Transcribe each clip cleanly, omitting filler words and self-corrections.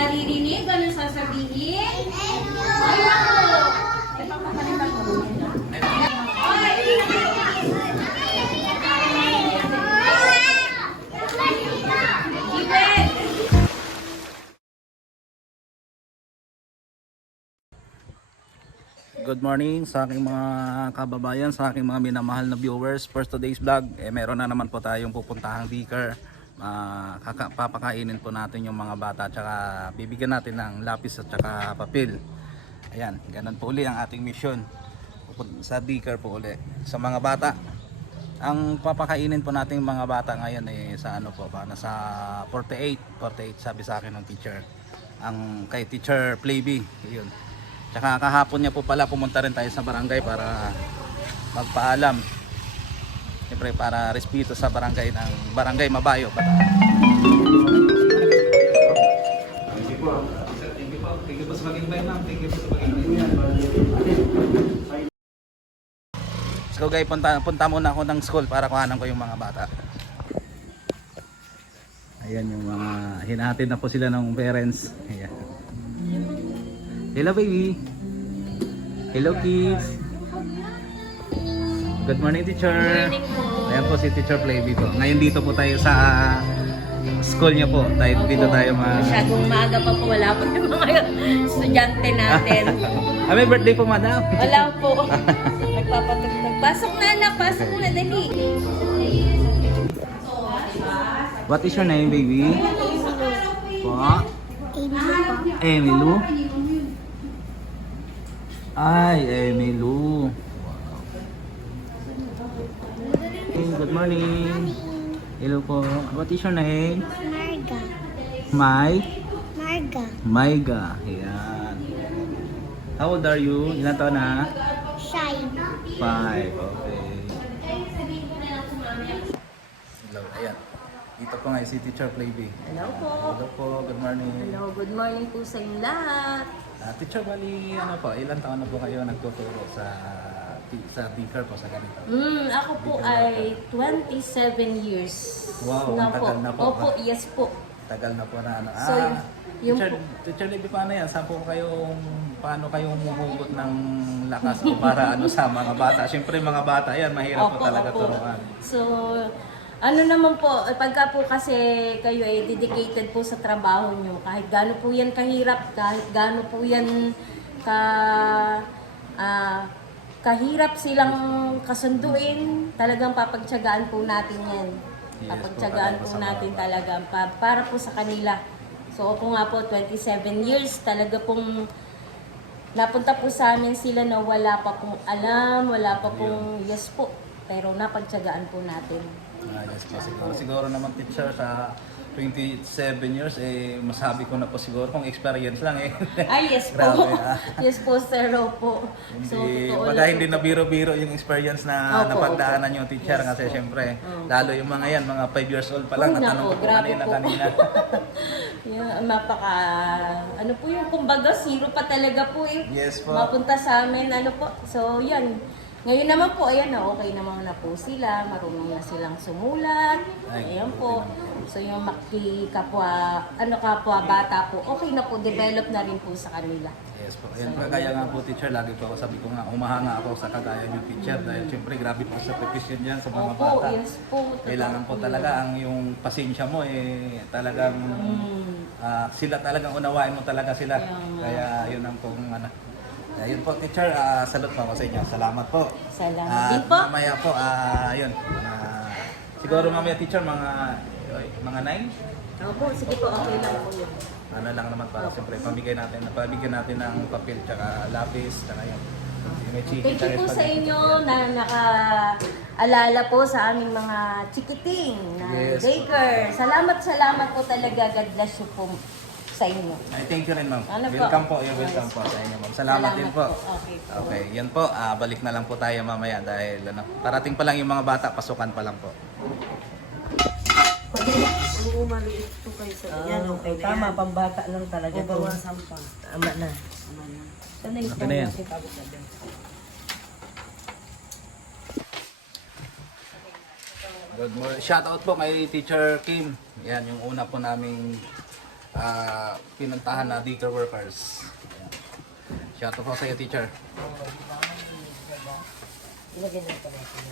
naririnig? Ano sasabihin? Ay, ako! Ay, papapalitan ko. Good morning sa aking mga kababayan, sa aking mga minamahal na viewers. For today's vlog, meron na naman po tayong pupuntahang daycare. Papakainin po natin yung mga bata at saka bibigyan natin ng lapis at saka papel. Ayan, ganun po uli ang ating mission sa daycare po uli. Sa mga bata, ang papakainin po natin mga bata ngayon sa ano po, nasa 48 sabi sa akin ng teacher. Ang kay teacher Playby, yun. Tsaka kahapon niya po pala pumunta rin tayo sa barangay para magpaalam. Siyempre para respeto sa barangay ng Barangay Mabayo. Thank you po. Thank you po sa mag-invite ma'am. Thank you po sa mag-invite. So guys, punta muna ako ng school para kuhanan ko yung mga bata. Ayan yung mga hinahatid na po sila ng parents. Ayan. Hello baby. Hello kids. Good morning teacher. Good morning po. Ayan po si teacher Playby po. Ngayon dito po tayo sa school niya po. Dito tayo Masyadong maaga pa po. Wala po yung mga estudyante natin. Happy birthday po madam. Wala po. Nagpapatugtog. Pasok na anak. Pasok na dali. What is your name baby? Po? Emilu. Ay, Emilu. Good morning. Hello po. What is your name? Marga. Maiga. Ayan. How old are you? Ilan taon na? Shine. 5. Okay. Hello. Ayan. Dito po nga si Teacher Playby. Hello po. Hello po. Good morning. Hello. Good morning po sa inyong lahat. Teacher, bali, ano po, ilang taon na po kayo nagtuturo sa daycare po sa ganito? Ako po ay 27 years. Wow, na ang tagal na po. Opo, yes po. Tagal na po na ano. So, yung Teacher Libby, paano yan? Saan po paano kayo humuhugot ng lakas o para ano sa mga bata? Siyempre mga bata yan, mahirap po talaga turuan. So, ano naman po, pagka po kasi kayo ay dedicated po sa trabaho nyo, kahit gaano po yan kahirap, kahit gaano po yan kahirap silang kasunduin, talagang papagtiyagaan po natin yan. Yes, Papagtiyagaan po natin talaga para po sa kanila. So ako nga po, 27 years, talaga pong napunta po sa amin sila na wala pa pong alam, wala pa pong yes po. Pero napagtiyagaan po natin. Yes po, siguro naman teacher sa 27 years, masabi ko na po siguro kung experience lang Ay, yes po. Grabe, Yes po, sir, po. So, totoo lang hindi na biro-biro yung experience na napagdaanan yung teacher kasi syempre, lalo yung mga yan, mga 5 years old pa lang, natanong ko kanina. Yeah, ano po yung kumbaga, zero pa talaga po Yes po. Mapunta sa amin, ano po. So, yan. Ngayon naman po, ayan na, okay naman na po sila, marunong na silang sumulat, ayan po. So yung kapwa bata po, okay na po, develop na rin po sa kanila. Yes po. Yan po, kaya nga po teacher, lagi po sabi ko nga, humahanga ako sa kagaya yung teacher dahil siyempre grabe po sa profession yan sa mga Opo, bata. yes po. Kailangan po talaga ang yung pasensya mo talagang sila talagang unawain mo talaga sila. Kaya yun ang pong yun po teacher, salute po ako sa inyo. Salamat po. Salamat din po. Mamaya po, yun. Siguro mamaya teacher, mga 9? Opo, sige po, okay lang po yun. Ano lang naman para siyempre pabigyan natin ng papel tsaka lapis tsaka yun. May Thank you po sa inyo na naka-alala po sa aming mga chikiting na Yes. daycare. Salamat po talaga. God bless you po sa inyo. Ay, thank you rin ma'am. Ano po? Welcome po, you're welcome po sa inyo ma'am. Salamat din po. Okay po. Okay, yan po. Balik na lang po tayo mamaya dahil parating pa lang yung mga bata, pasukan pa lang po. Oo, maliit po kayo sa yan. Okay, tama, pambata lang talaga. O, bawasan pa. Tama na. Sanay Okay na yan. Good morning. Shout out po kay Teacher Kim. Yan yung una po naming pinuntahan na daycare workers. Ayan. Shout out po sa iyo, teacher. Ilagay na ito natin.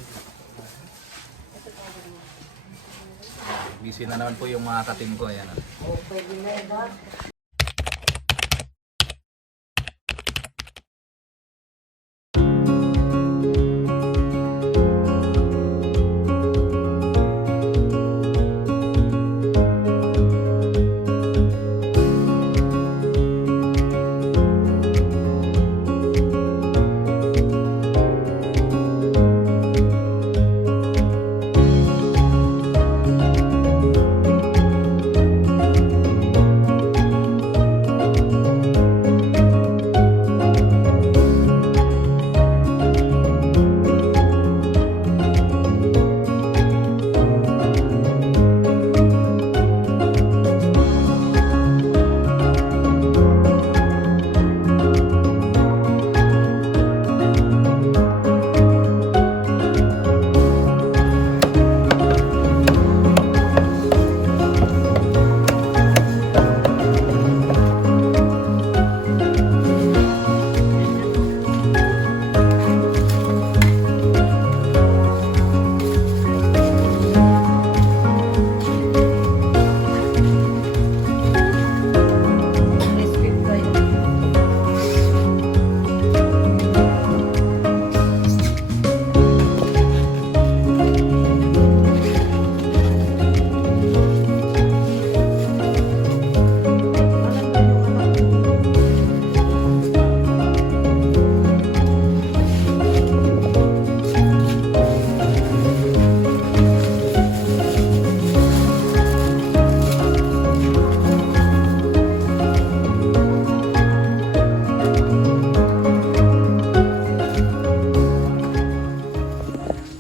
Busy na naman po yung mga katim ko. Ayan. O, pwede na yun.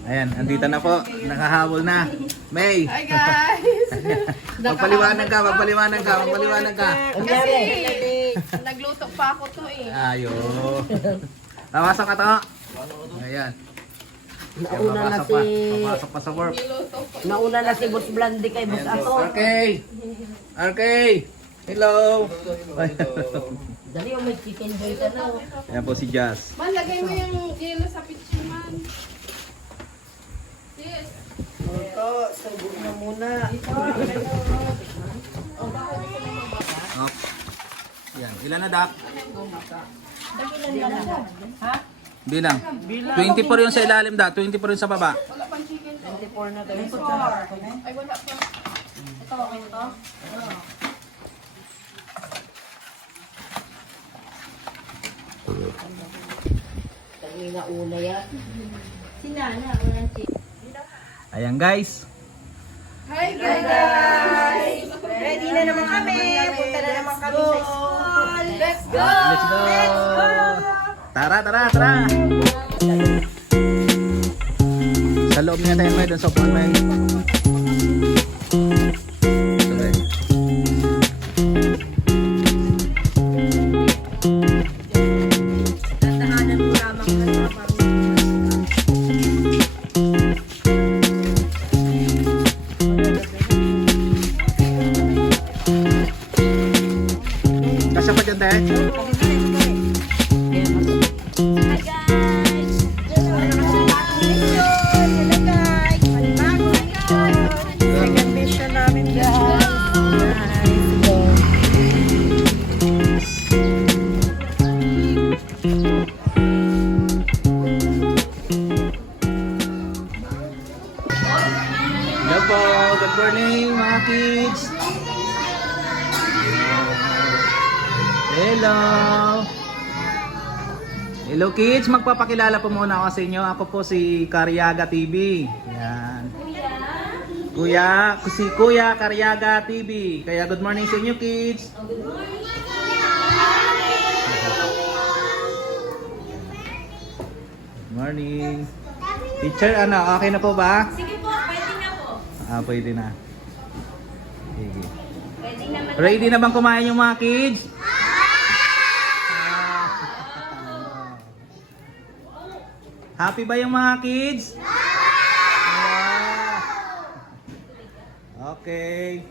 Ayan, andito na po. Nakahabol na. May! Hi guys! Magpaliwanag ka, magpaliwanag ka, magpaliwanag ka. Kasi nagluto pa ako to eh. Ayo. Tawasan ka to. Ayan. Nauna na Papasok pa. si... Papasok pa sa work. Niluto ko. Nauna na si Boss Blandy kay Boss Ato. RK! RK! Hello! Dali yung may chicken joy ka na. Ayan po si Jazz. Man, lagay mo yung yelo sa pitchy man. Sis. Ito, sagot na muna. Up. Ayan. Ilan na, Dak? Bilang. 24 yung sa ilalim, Dak. 24 yung sa baba. Wala pang chicken to. 24 na kayo. Ay, wala pa. Ito, okay na to? Kami na una yan. Ayan, guys. Hi guys! Ready na naman kami. Punta na naman kami sa school. Let's go! Let's go! Tara, tara, tara! Sa loob niya tayo, may doon sa upuan, may. Sabay. Tatahanan mo lamang ka sa Kasya pa dyan, tayo? Second mission namin guys. Hello po, good morning mga kids. Hello. Hello kids, magpapakilala po muna ako sa inyo. Ako po si Karyaga TV. Yan. Kuya, si Kuya Karyaga TV. Kaya good morning sa inyo kids. Good morning. Teacher, ano, okay na po ba? Sige po, pwede na po. Pwede na. Sige. Pwede naman. Ready na bang kumain yung mga kids? Happy ba yung mga kids? Okay.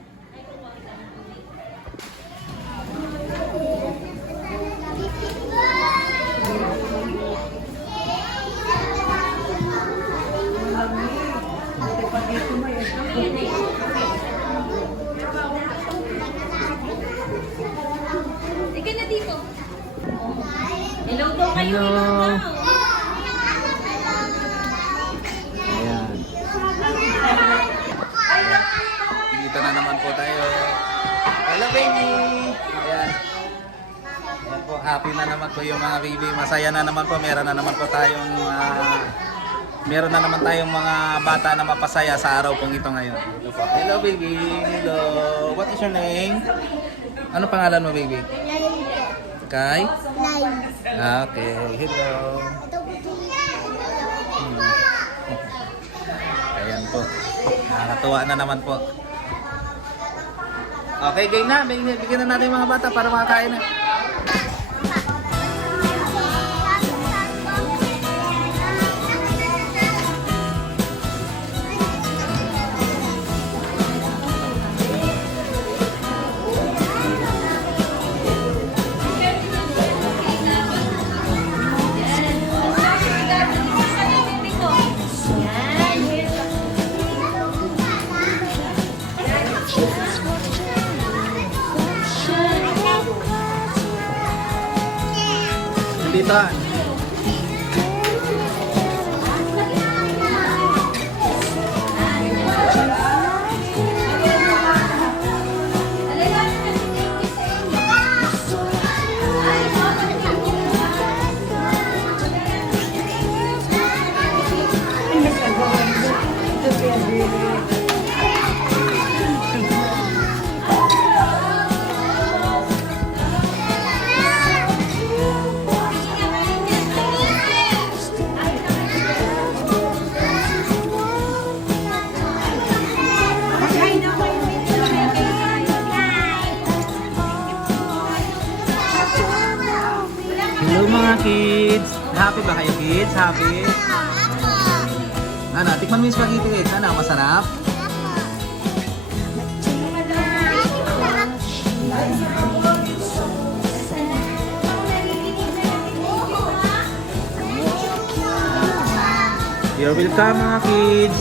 yun eh. Ika na dito. Hello daw kayo. Hello. Hello daw. Ayan. Dito na naman po tayo. Hello baby! Ayan. Ayan po, happy na naman po yung mga baby. Masaya na naman po. Meron na naman tayong mga bata na mapasaya sa araw pong ito ngayon. Ito po. Hello baby! Hello! What is your name? Ano pangalan mo baby? Kai? Okay. Hello! Ayan po. Nakakatuwa na naman po. Okay, game na. Bigyan na natin yung mga bata para makakain na. Dito. Hello mga kids! Happy ba kayo kids? Happy? Ano, tikman mo yung spaghetti kids. Ano, masarap? You're welcome mga kids!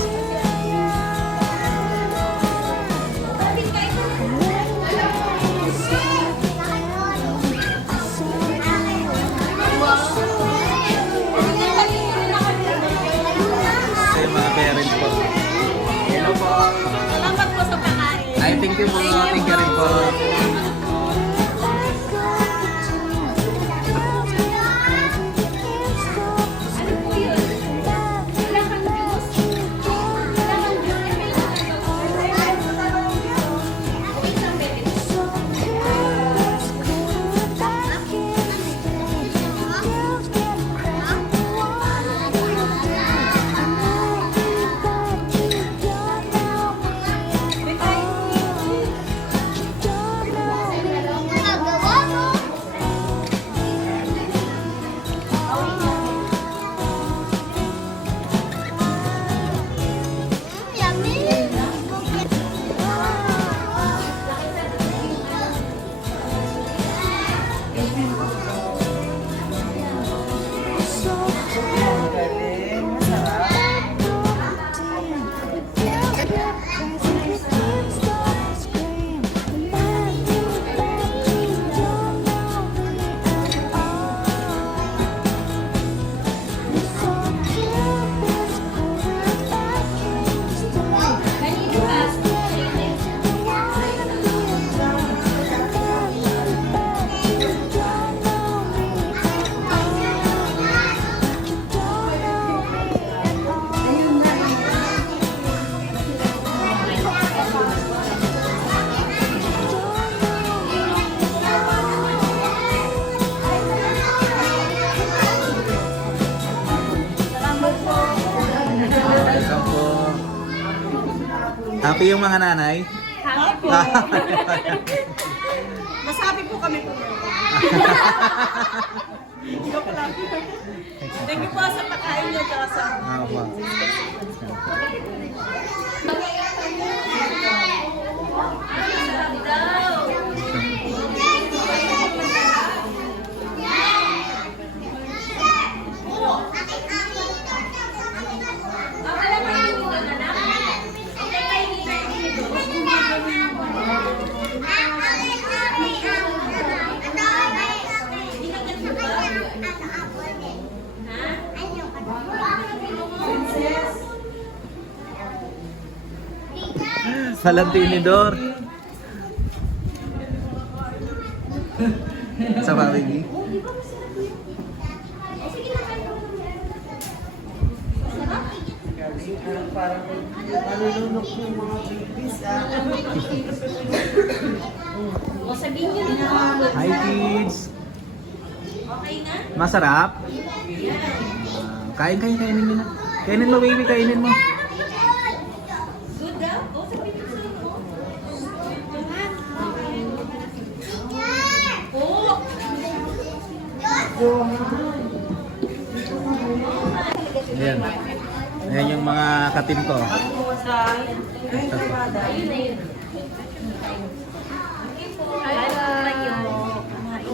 Sa yung mga parents po. Hello po! Salamat po sa pakain. Ay, thank you po. Thank you rin po. Happy yung mga nanay? Happy po. Masabi po kami po. Joke lang. Thank you po sa pagkain niyo at sa... Walang tinidor. Sa baby. Parang malulunok yung mga babies. O sabihin nyo na ako. Hi kids. Okay na? Masarap? Kainin mo na. Kainin mo baby, kainin mo. Good daw? O sabihin nyo sa'yo. Ayan. Ayan yung mga katim ko. O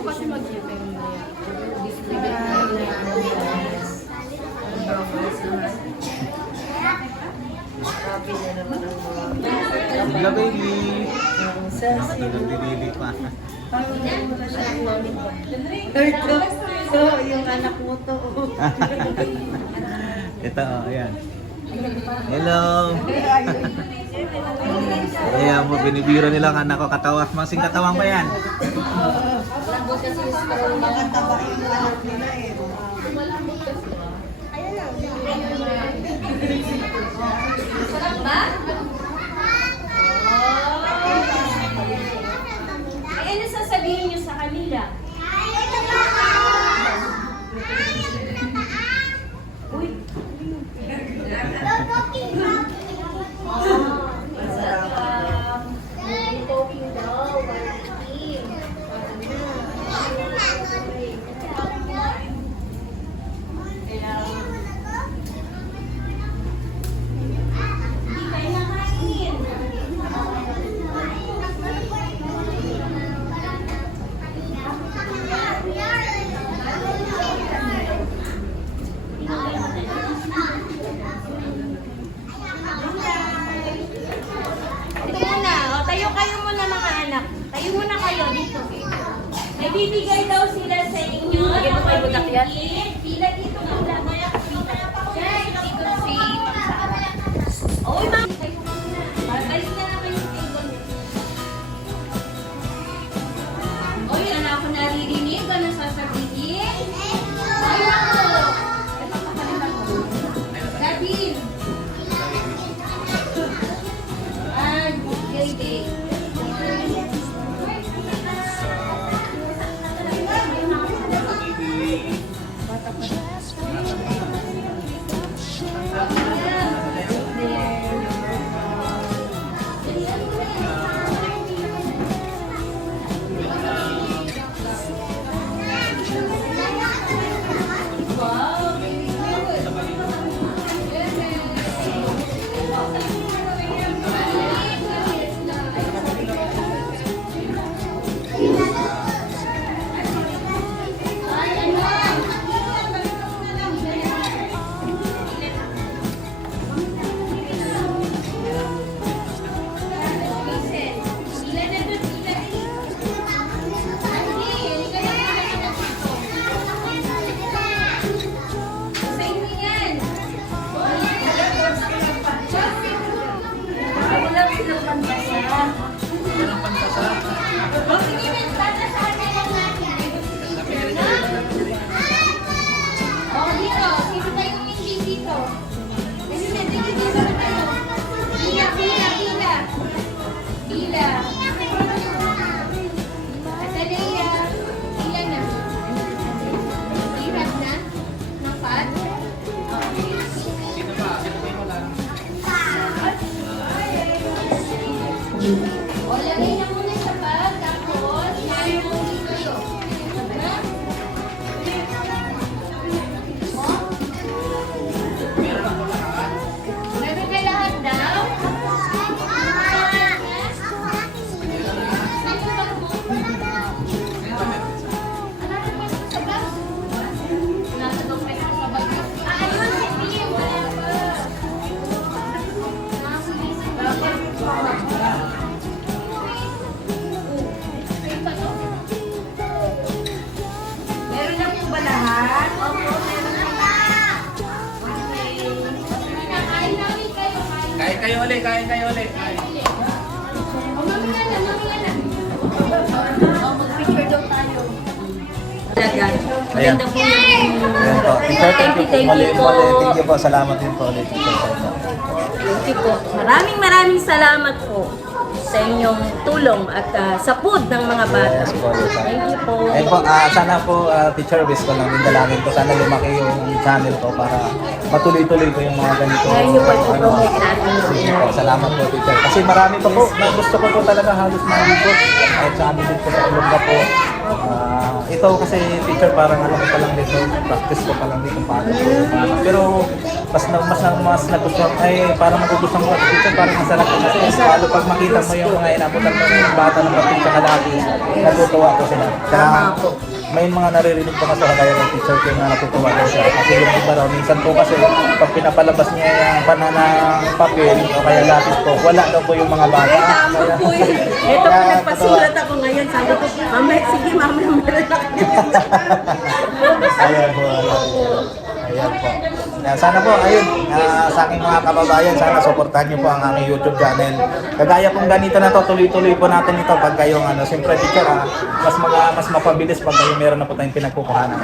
kasi mag-shipping mo yan. Grabe na naman ang mga Sila baby. sensi. Nagdidili pa. So, yung anak mo to. Ito, ayan. Hello. Ayan mo, binibiro nila ang anak ko. Katawa. Masing katawan pa yan. Mga taba yung anak nila eh. Eh, ano sasabihin nyo sa kanila? Ito muna, o, tayo kayo muna mga anak. Tayo muna kayo dito. May bibigay daw sila sa inyo. Dito kayo budak yan? Pila dito ka lang. Guys, dito si Paksara. Oy, ma'am. Kayo muna. Balik na naman yung table. Oy, anak ko naririnig. Ano sasabihin? Ay, ako. Ito kakaliman ko. Gavin. Day. O, lagay na muna sa bag, tapos, narin mo dito. Ha? Meron kay lahat daw? Saan yung bag mo? Ano pa sa bag? Nasa dompet ko sa bag. Ayun, hindi. Wala pa. Meron na po ba lahat? Opo, meron na ba? Okay. Kain namin kayo. Kain kayo ulit, kain kayo ulit. Ayan. Ganda po yung... Ayan po. Teacher, thank you po. Thank you po. Thank you po. Salamat din po ulit. Teacher. Thank you po. Maraming salamat po sa inyong tulong at sa food ng mga bata. Yes po. Yes, Thank you po. Ayun po, sana po, teacher, wish ko lang din dalangin ko. Sana lumaki yung channel ko para matuloy-tuloy po yung mga ganito. Kaya nyo po ipopromote natin. Sige po, salamat po, teacher. Kasi marami pa po, na gusto ko po talaga halos malikot. Kahit sa amin din po sa Ilongga po. Ito kasi, teacher, parang alam ko pa lang dito, practice ko pa lang dito paano po. Pero mas nagustuhan, ay parang magugustuhan ko, teacher, parang masarap ko kasi lalo pag makita mo yung mga inabutan mo yung bata ng batik sa kalaki, natutuwa ko sila. Kaya may mga naririnig ko kasi kagaya ng teacher ko na natutuwa ko siya. Kasi yung iba raw, minsan po kasi pag pinapalabas niya yung pananang papel o kaya lapis po, wala daw po yung mga bata. Ay, tama po yun. Ito po, nagpasulat ako ngayon. Sabi ko, mamaya, sige, mamaya, meron ako. Ayan po, ayan po. Ayan po. Sana po, ayun, sa aking mga kababayan, sana supportahan niyo po ang aming YouTube channel. Kagaya pong ganito na to, tuloy-tuloy po natin ito pag kayong siyempre teacher, mas mapabilis pag kayo meron na po tayong pinagkukuhanan.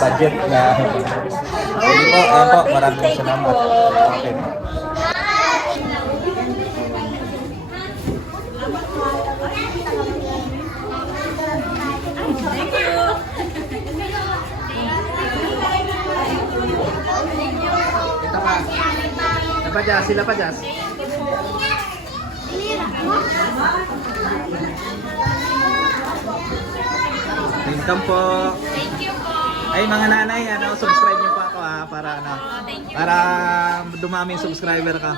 Budget na. Sige po, ayan po, maraming salamat. Okay. Sila pa dyan. Welcome po. Thank you po. Ay mga nanay, subscribe niyo po ako para para dumami yung subscriber ka.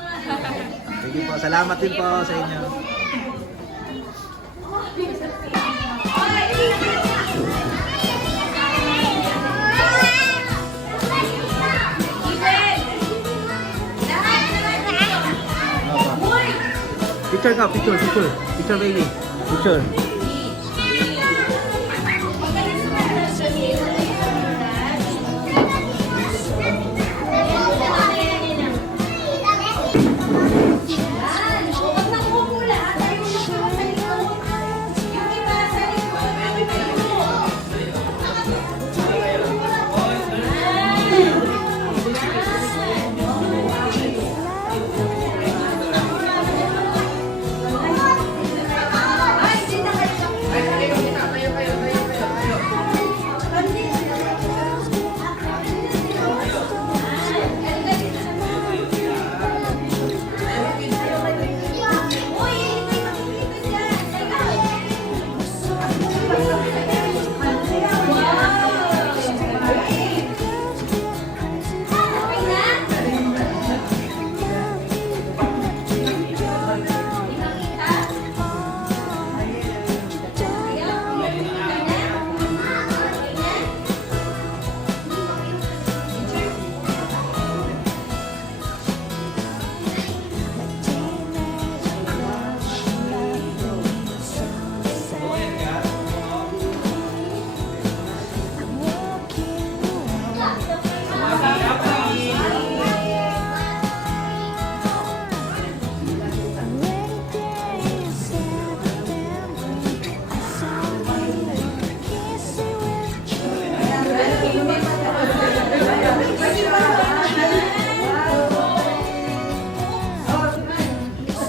Sige po, salamat din po sa inyo. Picture ka, picture baby. Picture.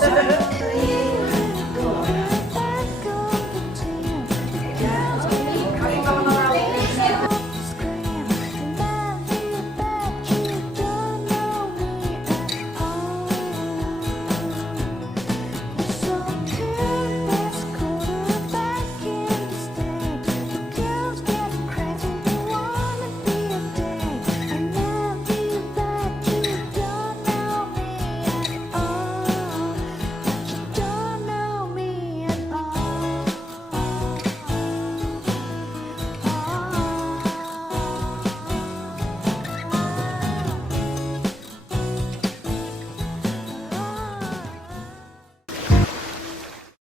Thank you.